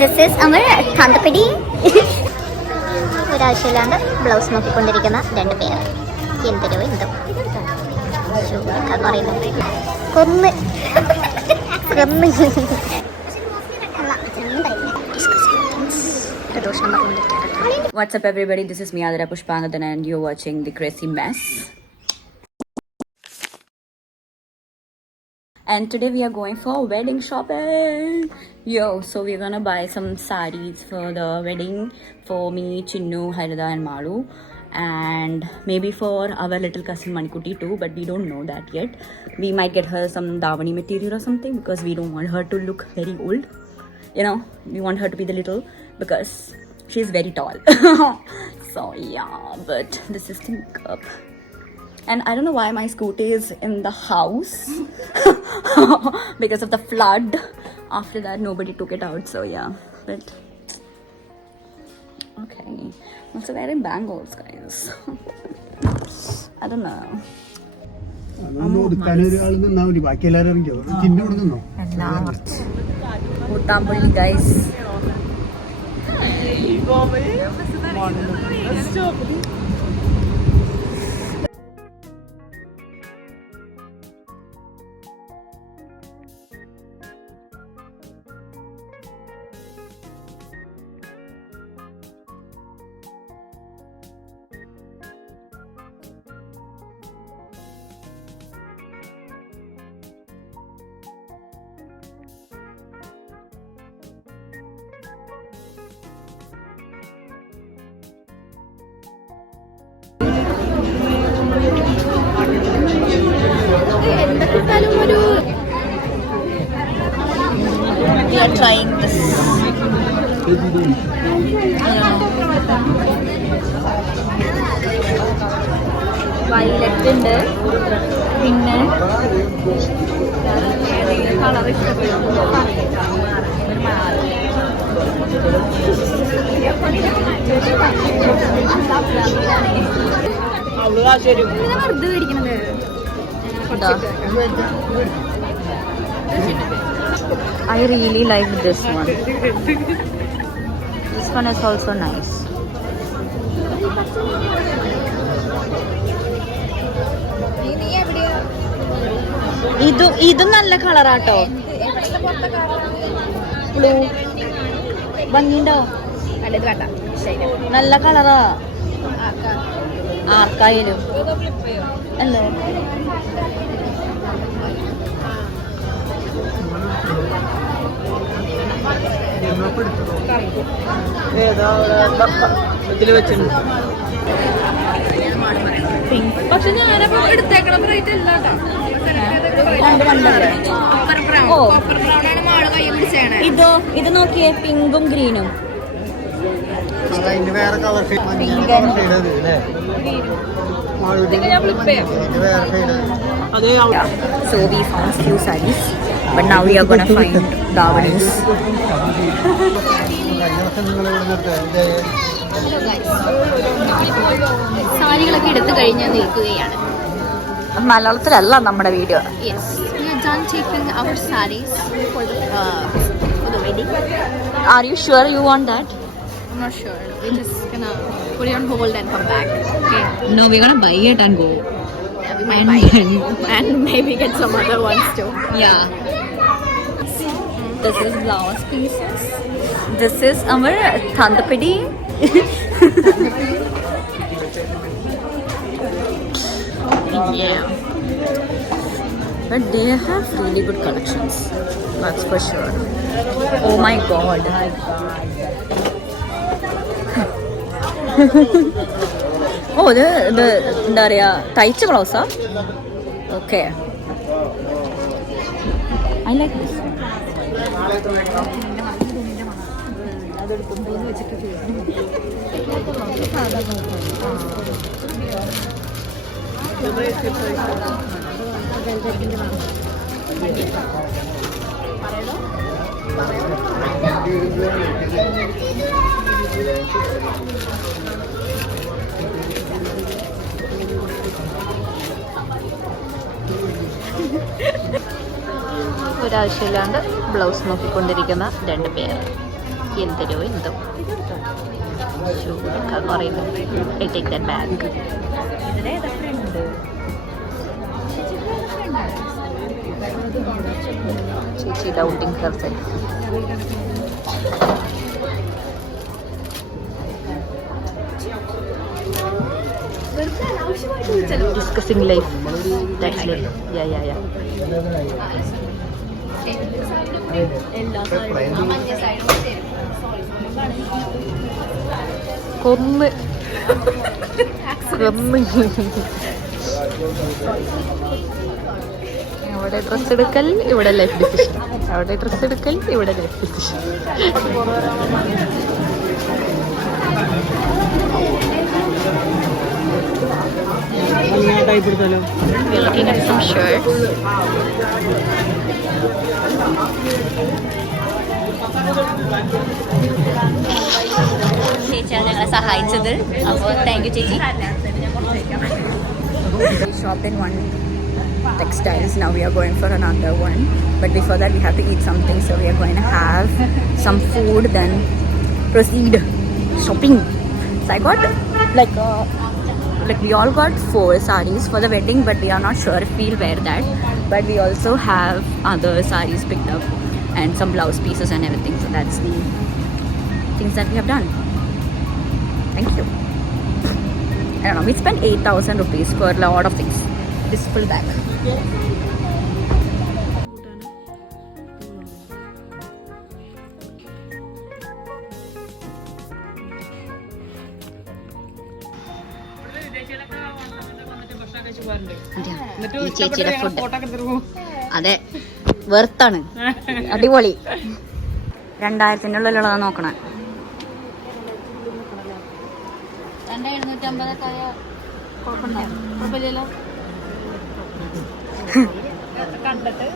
This is our Thantapidi. ഒരാവശ്യമില്ലാണ്ട് blouse നോക്കിക്കൊണ്ടിരിക്കുന്ന രണ്ട് പേര് എന്തൊരു എന്തോ കൊന്ന് What's up everybody, this is Miyadara Pushpangathan and you're watching The Crazy Mess. And today we are going for wedding shopping. So we're gonna buy some sarees for the wedding for me, Chinnu, Harida and Malu. And maybe for our little cousin Manikuti too, but we don't know that yet. We might get her some Davani material or something because we don't want her to look very old. You know, we want her to be the little because she's very tall. So yeah, but this is the makeup. And I don't know why my scooty is in the house because of the flood. After that, nobody took it out. So yeah, but okay. Also wearing bangles, guys. I don't know. Guys. We are trying this. Violet ഉണ്ട് പിന്നെ colour വെറുതെ മേടിക്കണത്. I really like this one. This one is also nice. ഇത് നല്ല കളറാട്ടോ. Blue ഭംഗിണ്ടോ? നല്ല കളറാ. ആർക്കായാലും അല്ലേ? പക്ഷെ ഞാനപ്പോ എടുത്തേക്കണം റേറ്റ് അല്ലാട്ടോ. ഇത് നോക്കിയേ, പിങ്കും ഗ്രീനും. So we found few sarees, but now we are gonna find Davanis. സാരികളൊക്കെ എടുത്തു കഴിഞ്ഞ് നിൽക്കുകയാണ്. മലയാളത്തിലല്ല നമ്മുടെ video. Yes, we are done taking our sarees for the wedding. Are you sure you want that? I'm not sure. We're just gonna put it on hold and come back. Okay. No, we're gonna buy it and go. Yeah, we might buy it and maybe get some other ones too. Yeah. This is blouse pieces. This is our Thantapidi. Yeah. But they have really good collections. That's for sure. Oh my god. Oh, the എന്താ പറയാ, തയ്ച്ച ബ്ലൗസാ? Okay. I like this. ഒരാവശ്യമില്ലാണ്ട് blouse നോക്കിക്കൊണ്ടിരിക്കുന്ന രണ്ട് പേര്. എന്തൊരു എന്തോ ഷൂ എടുക്കാൻ പറയുമ്പോൾ ഐ ടേക്ക് ദാറ്റ് ബാഗ്. ചേച്ചി doubting herself. Discussing life. That's it. Yeah. കൊന്ന് അവിടെ ഡ്രസ് എടുക്കൽ, ഇവിടെ ലൈഫ് ഡിസിഷൻ. അവിടെ ഡ്രസ് എടുക്കൽ, ഇവിടെ life decision. We're looking at some shirts. ചേച്ചിയാണ് ഞങ്ങളെ സഹായിച്ചത്. അപ്പോൾ താങ്ക് യു ചേച്ചി. We shopped in one textiles. Now we are going for another one. But before that we have to eat something. So we are going to have some food, then proceed shopping. So I got like we all got 4 sarees for the wedding, but we are not sure if we'll wear that. But we also have other sarees picked up and some blouse pieces and everything. So that's the things that we have done. Thank you. I don't know, we spent 8,000 rupees for a lot of things. This full bag. ചേച്ചിയുടെ food അതെ വെർത്താണ്, അടിപൊളി. 2000-ന്റെ ഉള്ളിലുള്ളതാ നോക്കണേ. 2750 കുഴപ്പമില്ലല്ലോ. കണ്ടിട്ട്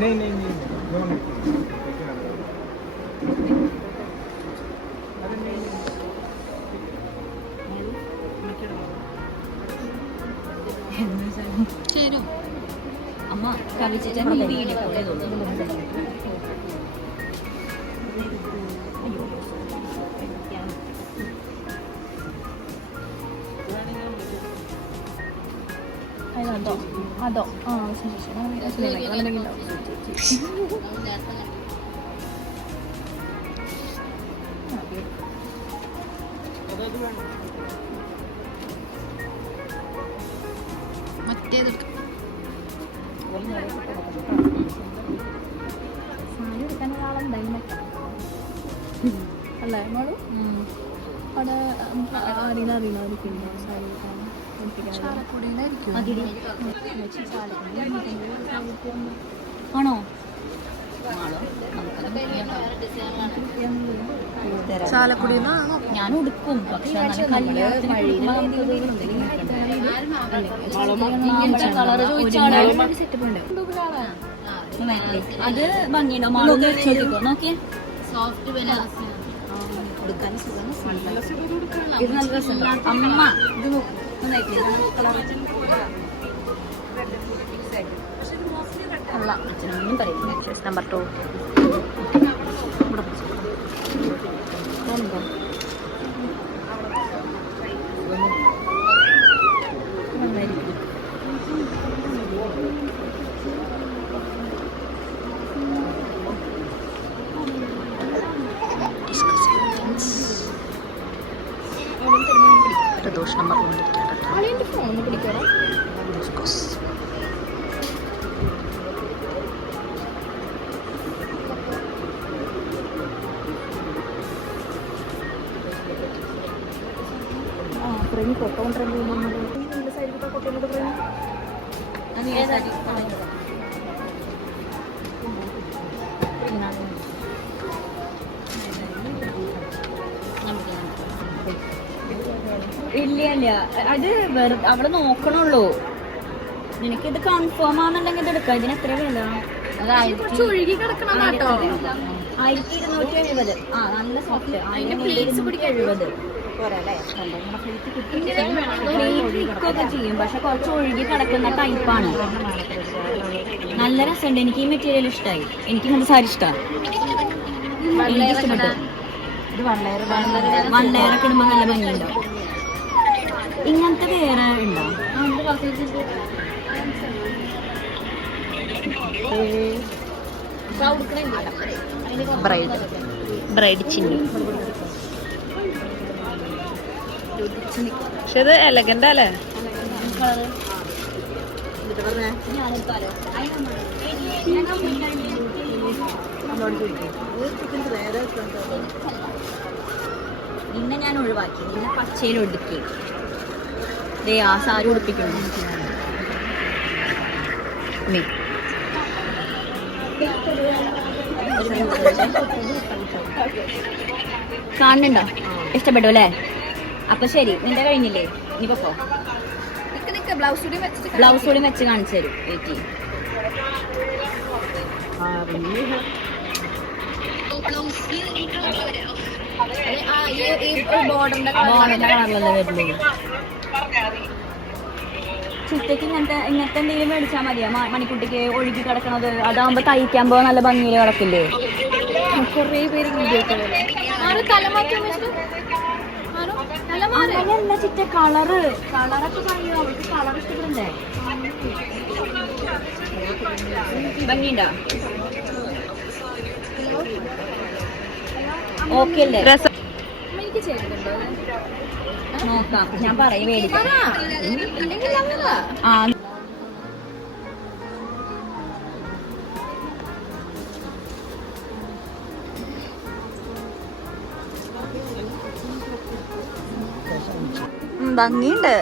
नहीं ശരി അമ്മ കവിച്ചിട്ട് video call ചെയ്തോളൂ. അതോ ആ ശരി മറ്റേത് സാരി എടുക്കാൻ ഒരാളുണ്ടായില്ല അല്ലേ മോള്? അവിടെ അറിയില്ലായിരിക്കും സാരി എടുക്കാൻ. ആണോ? ചാലക്കുടി ഞാൻ ഉടുക്കും, പക്ഷെ അത് ഭംഗിയുണ്ടോ? മാളൊന്ന് വെച്ചോട്ടിക്കോ, നോക്കിയേ. ഇത് നല്ല രസമുണ്ടോ അമ്മ? ഇത് നോക്കും അച്ഛനൊന്നും പറയില്ല. നമ്പർ 2 പ്രദോഷ് നമ്പർ 1 ഫോൺ പിടിക്കോ? ഫോട്ടോ കൊണ്ടുവരുമ്പോൾ ഇല്ല ഇല്ല അത് അവിടെ നോക്കണുള്ളൂ. നിനക്കിത് കൺഫേം ആണെന്നുണ്ടെങ്കിൽ ഇത് എടുക്കാം. ഇതിന് എത്ര വില? 1270. ആ നല്ല സോഫ്റ്റ്. 1270 ഒക്കെ ചെയ്യും. പക്ഷെ കുറച്ച് ഒഴുകി കിടക്കുന്ന ടൈപ്പാണ്. നല്ല രസമുണ്ട്. എനിക്ക് ഈ മെറ്റീരിയൽ ഇഷ്ടമായി. എനിക്ക് ഇങ്ങനത്തെ സാരി ഇഷ്ടമാണ്. എനിക്ക് ഇഷ്ടപ്പെട്ടു. വൺ ലെയർ ഒക്കെ ഇടുമ്പോൾ നല്ല ഭംഗിയുണ്ടാവും. ഇങ്ങനത്തെ വേറെ ഉണ്ടോ? ബ്രൈഡ് ചിന്നി. പക്ഷെ ഇത് എലഗന്റ് അല്ലേ? നിന്നെ ഞാൻ ഒഴിവാക്കി. നിന്നെ പച്ചയിൽ ഒടുക്കി. ആ സാരി ഉടുപ്പിക്കുന്നു. കാണുന്നുണ്ടോ? ഇഷ്ടപ്പെട്ടു അല്ലേ? അപ്പൊ ശരി, നിന്റെ കഴിഞ്ഞില്ലേ? നീ പൊക്കോ. ബ്ലൗസ് കൂടി വെച്ച് കാണിച്ചു തരും. വെയിറ്റ് ചെയ്യും. ബോർഡറിന്റെ കളറിലല്ലേ വരുള്ളൂ. ചുറ്റയ്ക്ക് ഇങ്ങനത്തെ എന്തെങ്കിലും മേടിച്ചാൽ മതിയാ. മണിക്കുട്ടിക്ക് ഒഴുകി കിടക്കണത് അതാകുമ്പോ തയ്ക്കാൻ പോകാൻ നല്ല ഭംഗിയിൽ കിടക്കില്ലേ? കുറേ പേര് അങ്ങനെയല്ല ചിറ്റ കളറൊക്കെ പറയൂ. അവൾക്ക് കളർ ഇഷ്ടപ്പെടണ്ടേ? ഭംഗിയുണ്ടോ? ഓക്കെ അല്ലേ? നോക്കാം. ഞാൻ പറയും മേടിക്കാം. ആ ഭംഗിയുണ്ട്.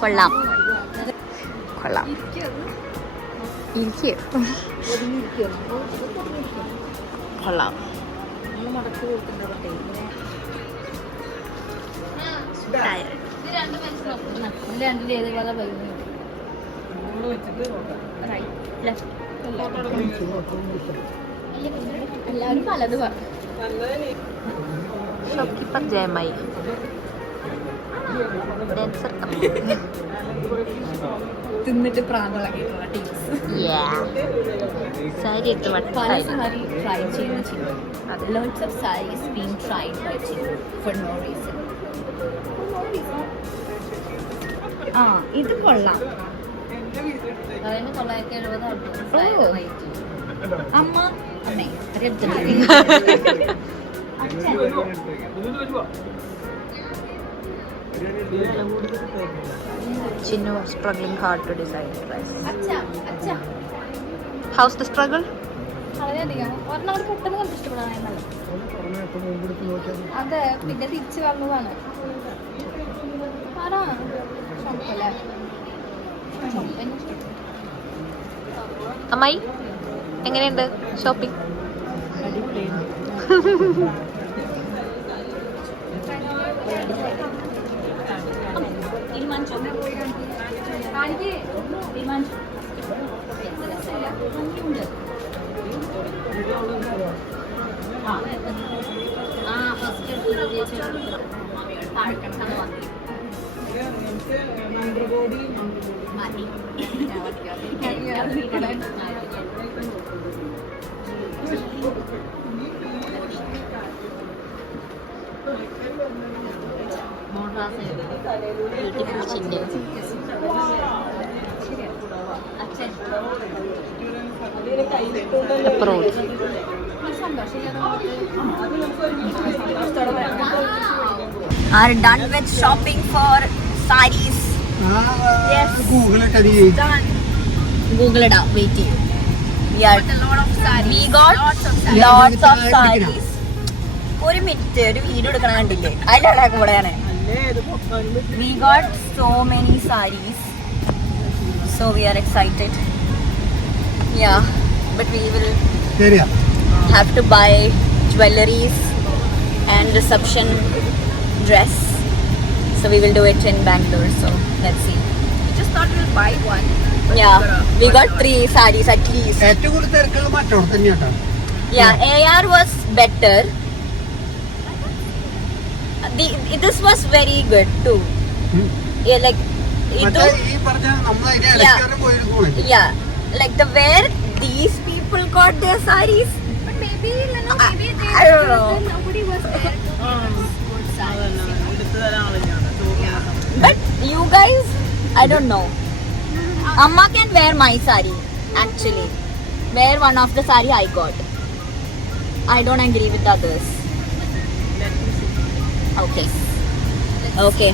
കൊള്ളാം കൊള്ളാം. കൊള്ളാം. എല്ലാവരും പലത് പറഞ്ഞു. ഷോപ്കീപ്പർ ജയമായി. തിന്നിട്ട് പ്രാന്തളാക്കിയിട്ടുള്ള ടീംസ്. സാരി പല സാരി ട്രൈ ചെയ്യുന്ന Chinnu. Lots of sarees being tried by Chinnu for no reason. ആ ഇത് കൊള്ളാം. അമ്മ അമ്മേ Chinnu struggling hard to decide the dress. How's the struggle? അതെ, പിന്നെ തിരിച്ചു വന്നതാണ്. അമ്മായി എങ്ങനെയുണ്ട് shopping? Beautiful Chinnu. Approach. Are done with shopping for sarees. Yes. Google it. Done. Google it out. Waiting. We got lots of sarees. ഒരു minute, ഒരു video എടുക്കണം കണ്ടില്ലേ? അതിലാണ് കൂടെയാണ്. We got so many sarees, so we are excited. Yeah, but we will have to buy jewelries and reception dress So we will do it in Bangalore. So let's see. We just thought we'll buy one. Yeah, we got 3 sarees at least. ഏറ്റവും കൂടുതൽ തിരക്കുകൾ മറ്റോട് തന്നെയാട്ടോ. Yeah, AR was better. This was very good too. Yeah, like മറ്റേ ഈ പറഞ്ഞ നമ്മൾ അതിന്റെ ഇടയ്ക്ക് പോയിരിക്കുവാണ്. yeah, like the where these people got their sarees. But maybe, I don't know. nobody was there. But you guys, I don't know. Amma can wear my saree actually. Wear one of the saree I got. I don't agree with others. Okay. Okay.